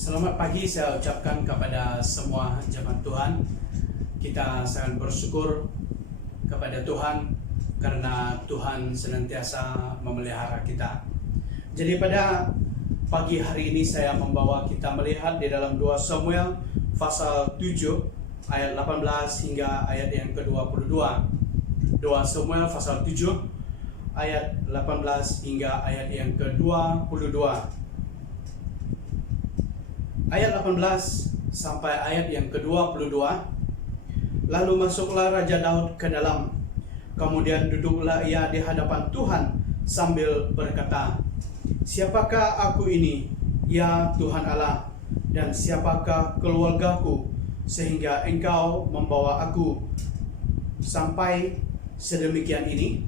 Selamat pagi saya ucapkan kepada semua jemaat Tuhan. Kita sangat bersyukur kepada Tuhan karena Tuhan senantiasa memelihara kita. Jadi pada pagi hari ini saya membawa kita melihat di dalam 2 Samuel pasal 7 ayat 18 hingga ayat yang ke-22. 2 Samuel pasal 7 ayat 18 hingga ayat yang ke-22. Ayat 18 sampai ayat yang ke-22. Lalu masuklah Raja Daud ke dalam. Kemudian duduklah ia di hadapan Tuhan sambil berkata, "Siapakah aku ini, ya Tuhan Allah, dan siapakah keluargaku, sehingga Engkau membawa aku sampai sedemikian ini?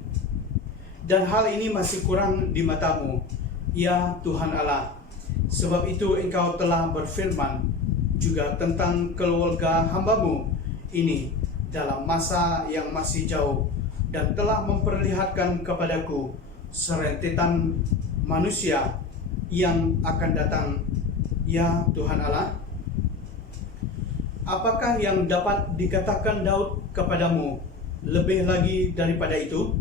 Dan hal ini masih kurang di matamu, ya Tuhan Allah. Sebab itu Engkau telah berfirman juga tentang keluarga hambamu ini dalam masa yang masih jauh, dan telah memperlihatkan kepadaku serentetan manusia yang akan datang, ya Tuhan Allah. Apakah yang dapat dikatakan Daud kepadamu lebih lagi daripada itu?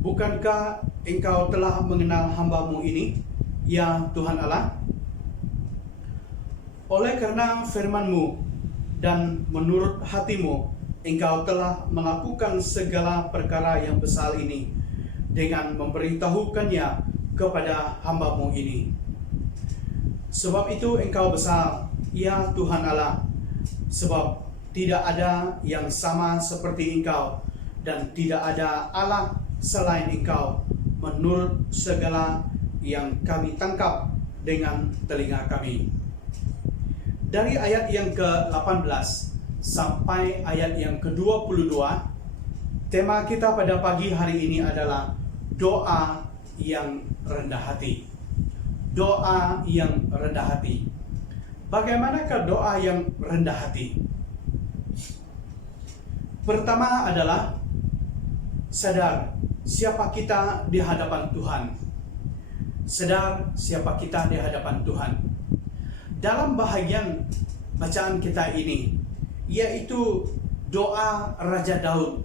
Bukankah Engkau telah mengenal hambamu ini, ya Tuhan Allah? Oleh karena firman-Mu dan menurut hati-Mu, Engkau telah melakukan segala perkara yang besar ini dengan memberitahukannya kepada hamba-Mu ini. Sebab itu Engkau besar, ya Tuhan Allah, sebab tidak ada yang sama seperti Engkau, dan tidak ada Allah selain Engkau, menurut segala yang kami tangkap dengan telinga kami." Dari ayat yang ke-18 sampai ayat yang ke-22, tema kita pada pagi hari ini adalah doa yang rendah hati. Doa yang rendah hati. Bagaimanakah doa yang rendah hati? Pertama adalah sadar siapa kita di hadapan Tuhan. Sadar siapa kita di hadapan Tuhan. Dalam bahagian bacaan kita ini, yaitu doa Raja Daud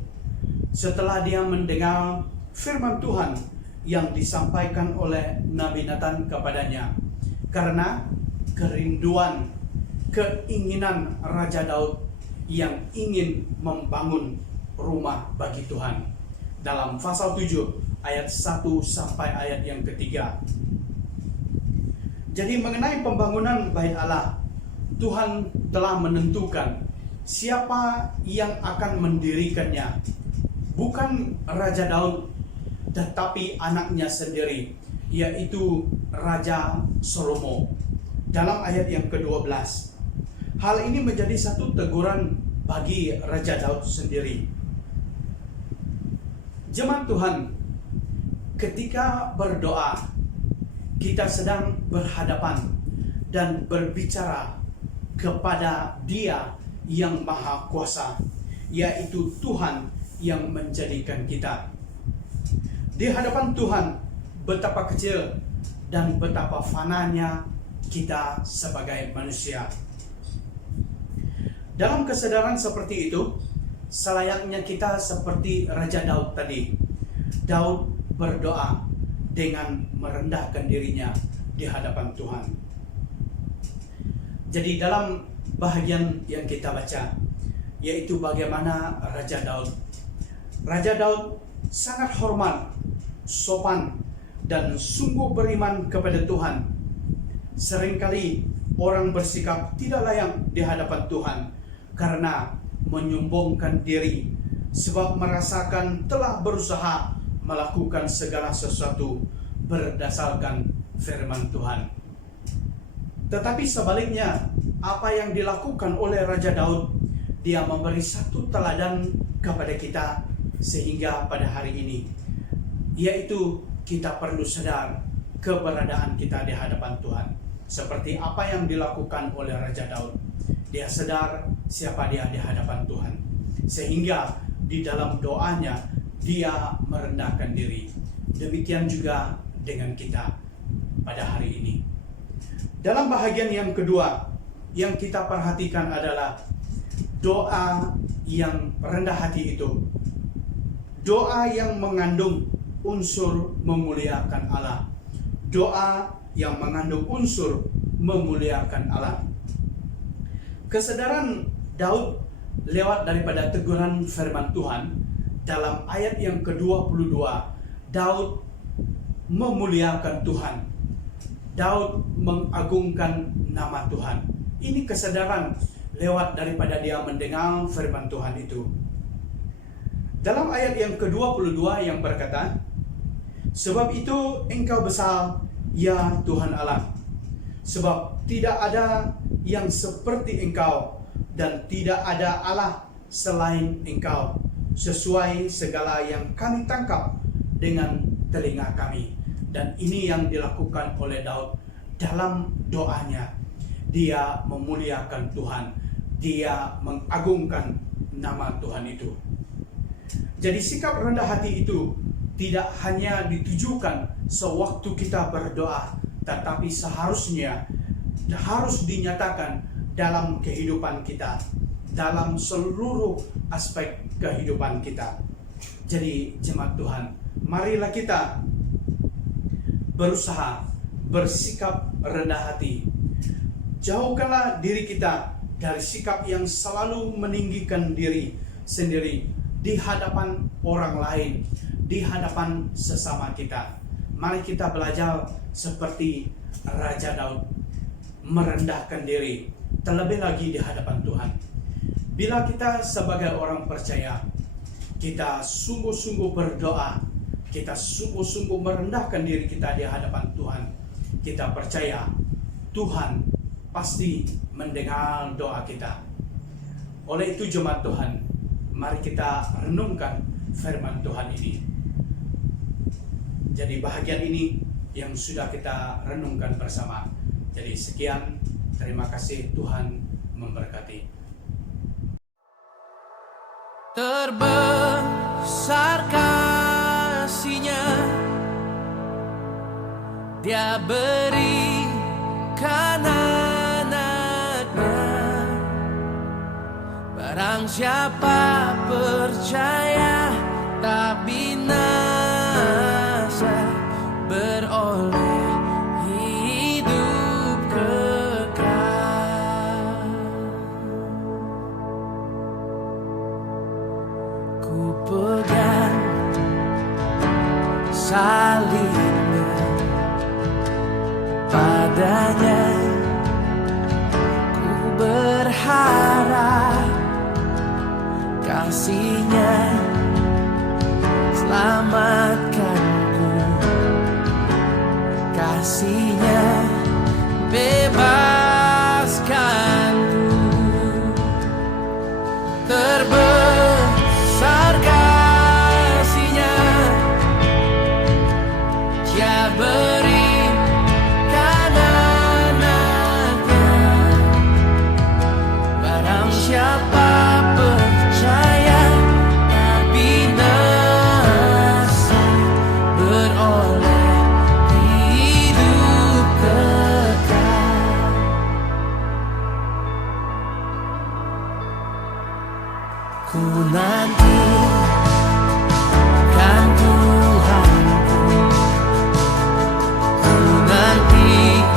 setelah dia mendengar firman Tuhan yang disampaikan oleh Nabi Nathan kepadanya, karena kerinduan, keinginan Raja Daud yang ingin membangun rumah bagi Tuhan. Dalam pasal 7 ayat 1 sampai ayat yang ketiga. Jadi mengenai pembangunan bait Allah, Tuhan telah menentukan siapa yang akan mendirikannya. Bukan Raja Daud, tetapi anaknya sendiri, yaitu Raja Salomo. Dalam ayat yang ke-12. Hal ini menjadi satu teguran bagi Raja Daud sendiri. Jemaat Tuhan, ketika berdoa, kita sedang berhadapan dan berbicara kepada Dia yang Maha Kuasa, yaitu Tuhan yang menjadikan kita. Di hadapan Tuhan, betapa kecil dan betapa fananya kita sebagai manusia. Dalam kesadaran seperti itu, selayaknya kita seperti Raja Daud tadi. Daud berdoa dengan merendahkan dirinya di hadapan Tuhan. Jadi dalam bahagian yang kita baca, yaitu bagaimana Raja Daud. Raja Daud sangat hormat, sopan, dan sungguh beriman kepada Tuhan. Seringkali orang bersikap tidak layak di hadapan Tuhan karena menyombongkan diri, sebab merasakan telah berusaha melakukan segala sesuatu berdasarkan firman Tuhan. Tetapi sebaliknya, apa yang dilakukan oleh Raja Daud, dia memberi satu teladan kepada kita sehingga pada hari ini, yaitu kita perlu sadar keberadaan kita di hadapan Tuhan. Seperti apa yang dilakukan oleh Raja Daud. Dia sadar siapa dia di hadapan Tuhan, sehingga di dalam doanya dia merendahkan diri. Demikian juga dengan kita pada hari ini. Dalam bahagian yang kedua yang kita perhatikan adalah doa yang rendah hati itu. Doa yang mengandung unsur memuliakan Allah. Doa yang mengandung unsur memuliakan Allah. Kesadaran Daud lewat daripada teguran firman Tuhan dalam ayat yang ke-22, Daud memuliakan Tuhan. Daud mengagungkan nama Tuhan. Ini kesadaran lewat daripada dia mendengar firman Tuhan itu. Dalam ayat yang ke-22 yang berkata, sebab itu engkau besar, ya Tuhan Allah. Sebab tidak ada yang seperti engkau, dan tidak ada Allah selain engkau, sesuai segala yang kami tangkap dengan telinga kami. Dan ini yang dilakukan oleh Daud dalam doanya. Dia memuliakan Tuhan, dia mengagungkan nama Tuhan itu. Jadi sikap rendah hati itu tidak hanya ditujukan sewaktu kita berdoa, tetapi seharusnya harus dinyatakan dalam kehidupan kita, dalam seluruh aspek kehidupan kita. Jadi jemaat Tuhan, marilah kita berusaha bersikap rendah hati. Jauhkanlah diri kita dari sikap yang selalu meninggikan diri sendiri di hadapan orang lain, di hadapan sesama kita. Mari kita belajar seperti Raja Daud, merendahkan diri, terlebih lagi di hadapan Tuhan. Bila kita sebagai orang percaya, kita sungguh-sungguh berdoa, kita sungguh-sungguh merendahkan diri kita di hadapan Tuhan, kita percaya Tuhan pasti mendengar doa kita. Oleh itu jemaat Tuhan, mari kita renungkan firman Tuhan ini. Jadi bahagian ini yang sudah kita renungkan bersama. Jadi sekian, terima kasih, Tuhan memberkati. Terbesar kasih-Nya, Dia berikan anaknya. Barang siapa percaya tak binasa, beroleh hidup kekal. Ku pegang salibnya, padanya ku berharap kasih-Nya selamatkanku, kasih-Nya bebaskanku. Terbesar kasih-Nya, Dia berikan anaknya. Barang siapa percaya tak binasa, beroleh hidup kekal. Ku nantikan Tuhanku, ku nantikan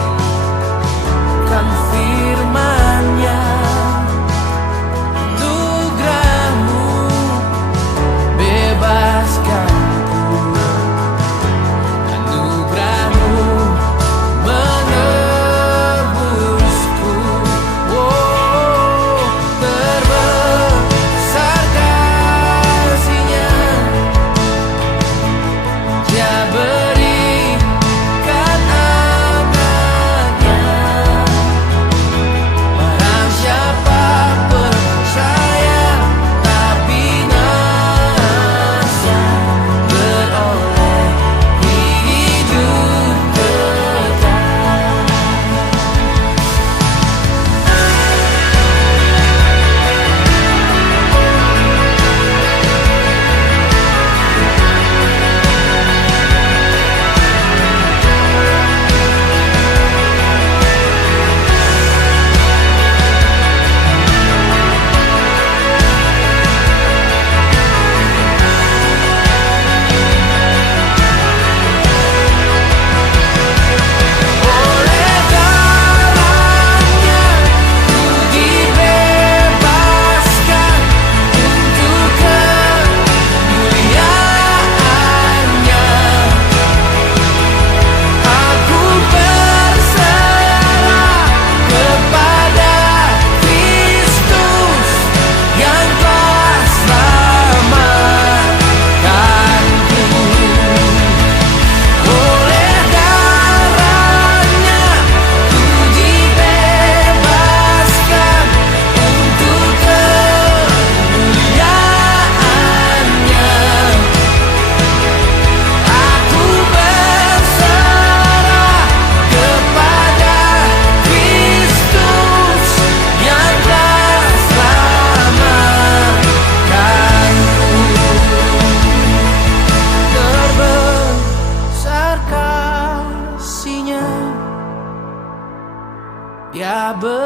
firman-Nya. Anugerah-Mu bebaskanku, anugerah-Mu menebusku. Oh, terbesar kasih-Nya, Dia berikan anaknya.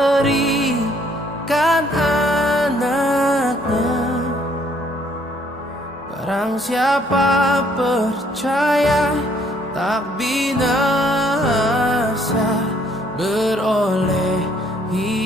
berikan anaknya. Barang siapa percaya tak binasa, beroleh hidup